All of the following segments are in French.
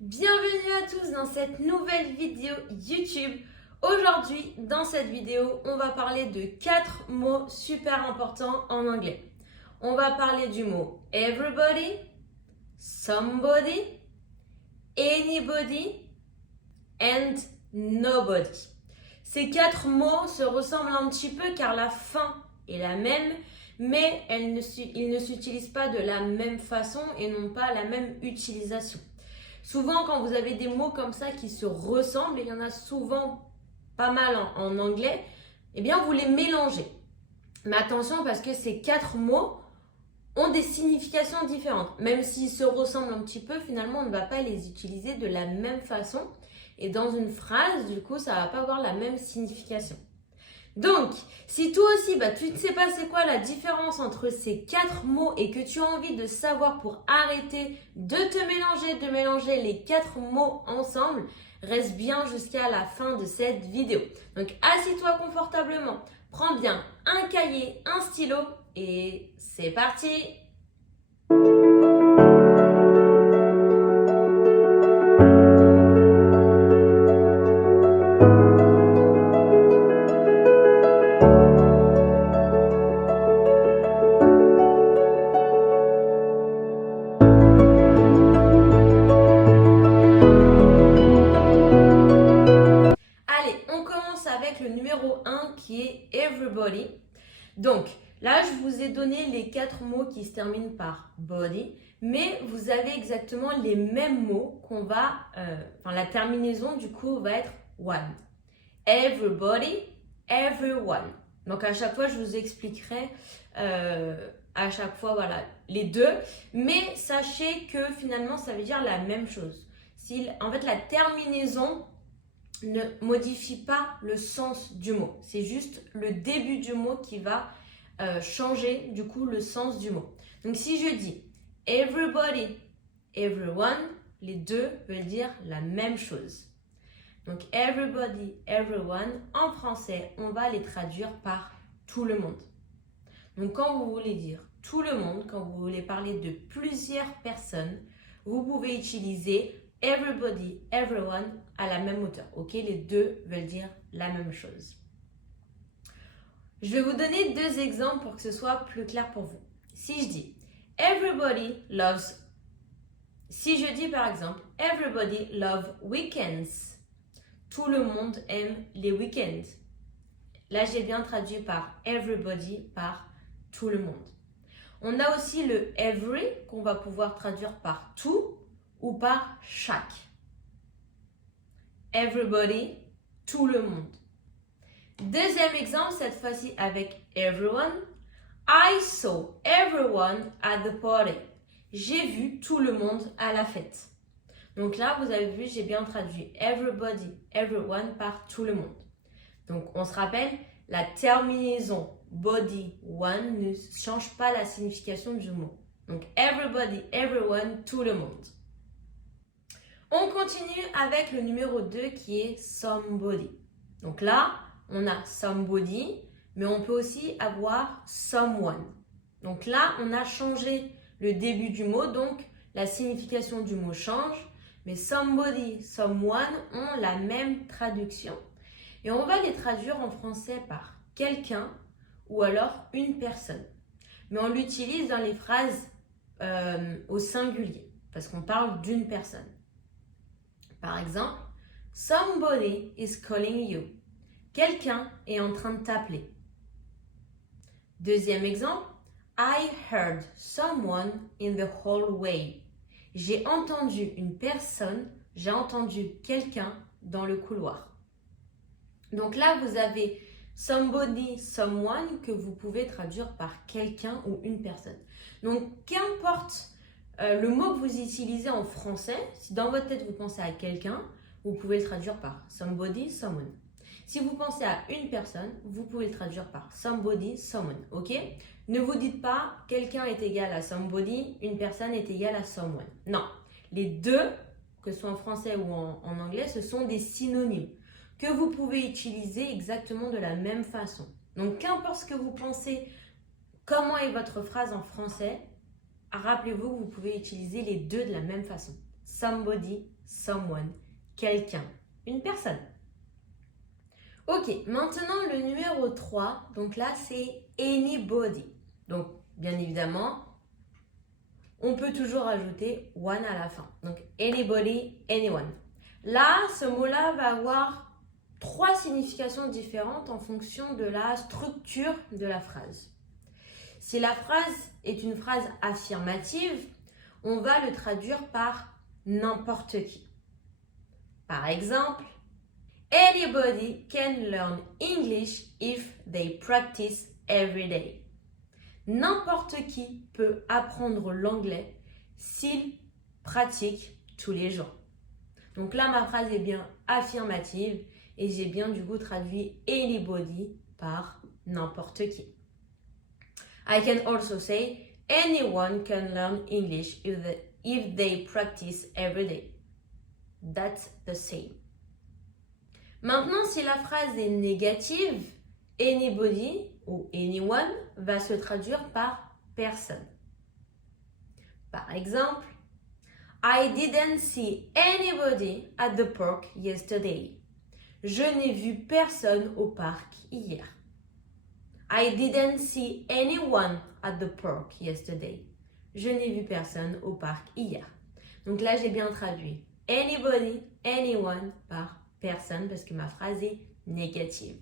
Bienvenue à tous dans cette nouvelle vidéo YouTube. Aujourd'hui, dans cette vidéo, on va parler de 4 mots super importants en anglais. On va parler du mot everybody, somebody, anybody and nobody. Ces 4 mots se ressemblent un petit peu car la fin est la même, mais ils ne s'utilisent pas de la même façon et n'ont pas la même utilisation. Souvent, quand vous avez des mots comme ça qui se ressemblent, et il y en a souvent pas mal en anglais, eh bien vous les mélangez. Mais attention parce que ces 4 mots ont des significations différentes. Même s'ils se ressemblent un petit peu, finalement, on ne va pas les utiliser de la même façon. Et dans une phrase, du coup, ça ne va pas avoir la même signification. Donc, si toi aussi, tu ne sais pas c'est quoi la différence entre ces 4 mots et que tu as envie de savoir pour arrêter de mélanger les 4 mots ensemble, reste bien jusqu'à la fin de cette vidéo. Donc, assis-toi confortablement, prends bien un cahier, un stylo et c'est parti! Avec le numéro 1 qui est everybody. Donc là, je vous ai donné les 4 mots qui se terminent par body, mais vous avez exactement les mêmes mots qu'on va, la terminaison du coup va être one. Everybody, everyone. Donc à chaque fois, je vous expliquerai les deux, mais sachez que finalement, ça veut dire la même chose. En fait, la terminaison ne modifie pas le sens du mot. C'est juste le début du mot qui va changer du coup le sens du mot. Donc si je dis everybody, everyone, les deux veulent dire la même chose. Donc everybody, everyone, en français, on va les traduire par tout le monde. Donc quand vous voulez dire tout le monde, quand vous voulez parler de plusieurs personnes, vous pouvez utiliser everybody, everyone à la même hauteur. Ok, les deux veulent dire la même chose. Je vais vous donner 2 exemples pour que ce soit plus clair pour vous. Si je dis everybody loves, si je dis par exemple everybody loves weekends, tout le monde aime les week-ends. Là, j'ai bien traduit par everybody, par tout le monde. On a aussi le every qu'on va pouvoir traduire par tout ou par chaque. Everybody, tout le monde. Deuxième exemple, cette fois-ci avec everyone. I saw everyone at the party. J'ai vu tout le monde à la fête. Donc là, vous avez vu, j'ai bien traduit everybody, everyone par tout le monde. Donc on se rappelle, la terminaison body, one ne change pas la signification du mot. Donc everybody, everyone, tout le monde. On continue avec le numéro 2 qui est somebody. Donc là, on a somebody, mais on peut aussi avoir someone. Donc là, on a changé le début du mot, donc la signification du mot change. Mais somebody, someone ont la même traduction. Et on va les traduire en français par quelqu'un ou alors une personne. Mais on l'utilise dans les phrases au singulier, parce qu'on parle d'une personne. Par exemple, somebody is calling you. Quelqu'un est en train de t'appeler. Deuxième exemple, I heard someone in the hallway. J'ai entendu une personne, j'ai entendu quelqu'un dans le couloir. Donc là, vous avez somebody, someone que vous pouvez traduire par quelqu'un ou une personne. Donc, qu'importe le mot que vous utilisez en français, si dans votre tête vous pensez à quelqu'un, vous pouvez le traduire par somebody, someone. Si vous pensez à une personne, vous pouvez le traduire par somebody, someone. Ok? Ne vous dites pas quelqu'un est égal à somebody, une personne est égale à someone. Non. Les deux, que ce soit en français ou en anglais, ce sont des synonymes que vous pouvez utiliser exactement de la même façon. Donc, qu'importe ce que vous pensez, comment est votre phrase en français, rappelez-vous que vous pouvez utiliser les deux de la même façon. somebody, someone, quelqu'un, une personne. Ok, maintenant le numéro 3, donc là c'est anybody. Donc bien évidemment, on peut toujours ajouter one à la fin. Donc anybody, anyone. Là, ce mot-là va avoir 3 significations différentes en fonction de la structure de la phrase. Si la phrase est une phrase affirmative, on va le traduire par n'importe qui. Par exemple, anybody can learn English if they practice every day. N'importe qui peut apprendre l'anglais s'il pratique tous les jours. Donc là, ma phrase est bien affirmative et j'ai bien du coup traduit anybody par n'importe qui. I can also say anyone can learn English if they practice every day. That's the same. Maintenant, si la phrase est négative, anybody ou anyone va se traduire par personne. Par exemple, I didn't see anybody at the park yesterday. Je n'ai vu personne au parc hier. I didn't see anyone at the park yesterday. Je n'ai vu personne au parc hier. Donc là, j'ai bien traduit anybody, anyone par personne parce que ma phrase est négative.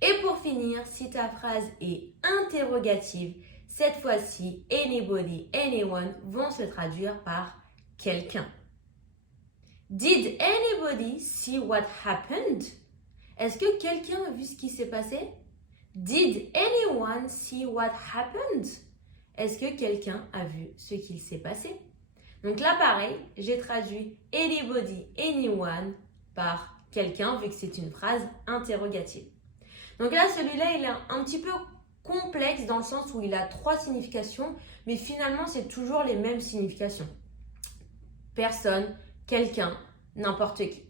Et pour finir, si ta phrase est interrogative, cette fois-ci, anybody, anyone vont se traduire par quelqu'un. Did anybody see what happened? Est-ce que quelqu'un a vu ce qui s'est passé? Did anyone see what happened? Est-ce que quelqu'un a vu ce qu'il s'est passé? Donc là, pareil, j'ai traduit anybody, anyone par quelqu'un vu que c'est une phrase interrogative. Donc là, celui-là, il est un petit peu complexe dans le sens où il a 3 significations, mais finalement, c'est toujours les mêmes significations. Personne, quelqu'un, n'importe qui.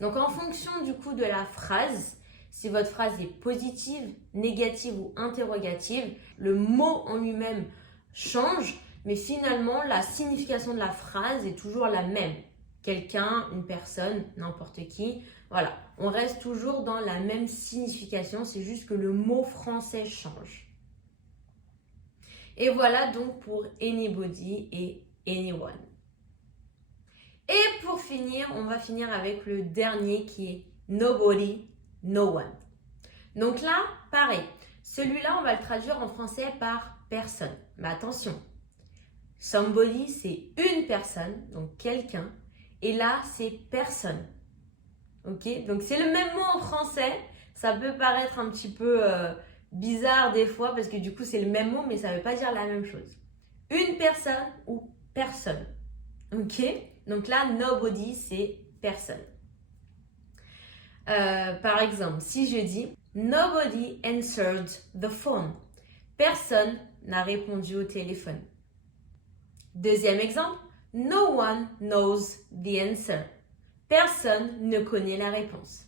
Donc en fonction du coup de la phrase, si votre phrase est positive, négative ou interrogative, le mot en lui-même change, mais finalement, la signification de la phrase est toujours la même. Quelqu'un, une personne, n'importe qui. Voilà, on reste toujours dans la même signification, c'est juste que le mot français change. Et voilà donc pour anybody et anyone. Et pour finir, on va finir avec le dernier qui est nobody, no one. Donc là, pareil, celui-là, on va le traduire en français par personne. Mais attention, somebody, c'est une personne, donc quelqu'un. Et là, c'est personne. Ok? Donc, c'est le même mot en français. Ça peut paraître un petit peu bizarre des fois parce que du coup, c'est le même mot, mais ça ne veut pas dire la même chose. Une personne ou personne. Ok? Donc là, nobody, c'est personne. Par exemple, si je dis nobody answered the phone. Personne n'a répondu au téléphone. Deuxième exemple, no one knows the answer. Personne ne connaît la réponse.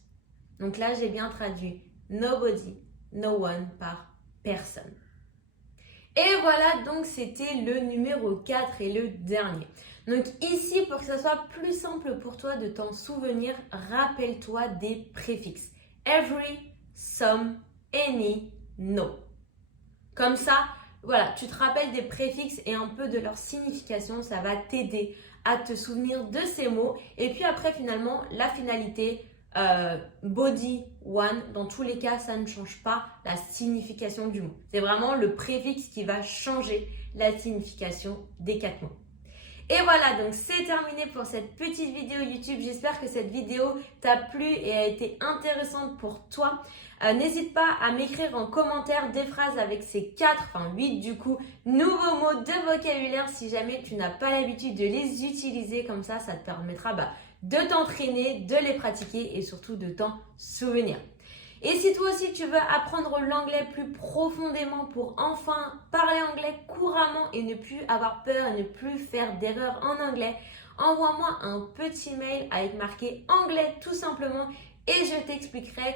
Donc là, j'ai bien traduit nobody, no one par personne. Et voilà, donc c'était le numéro 4 et le dernier. Donc ici, pour que ça soit plus simple pour toi de t'en souvenir, rappelle-toi des préfixes. Every, some, any, no. Comme ça, voilà, tu te rappelles des préfixes et un peu de leur signification, ça va t'aider à te souvenir de ces mots. Et puis après, finalement, la finalité, body, one, dans tous les cas, ça ne change pas la signification du mot. C'est vraiment le préfixe qui va changer la signification des 4 mots. Et voilà, donc c'est terminé pour cette petite vidéo YouTube. J'espère que cette vidéo t'a plu et a été intéressante pour toi. N'hésite pas à m'écrire en commentaire des phrases avec ces 8 du coup, nouveaux mots de vocabulaire si jamais tu n'as pas l'habitude de les utiliser. Comme ça, ça te permettra de t'entraîner, de les pratiquer et surtout de t'en souvenir. Et si toi aussi tu veux apprendre l'anglais plus profondément pour enfin parler anglais couramment et ne plus avoir peur et ne plus faire d'erreurs en anglais, envoie-moi un petit mail avec marqué anglais tout simplement et je t'expliquerai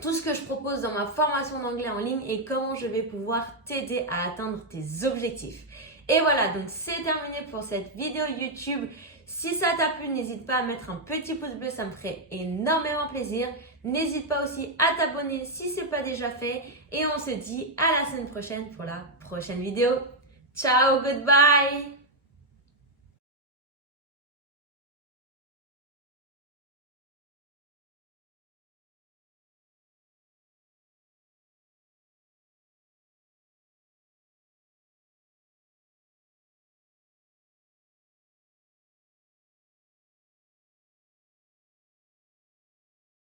tout ce que je propose dans ma formation d'anglais en ligne et comment je vais pouvoir t'aider à atteindre tes objectifs. Et voilà, donc c'est terminé pour cette vidéo YouTube. Si ça t'a plu, n'hésite pas à mettre un petit pouce bleu, ça me ferait énormément plaisir. N'hésite pas aussi à t'abonner si ce n'est pas déjà fait. Et on se dit à la semaine prochaine pour la prochaine vidéo. Ciao, goodbye!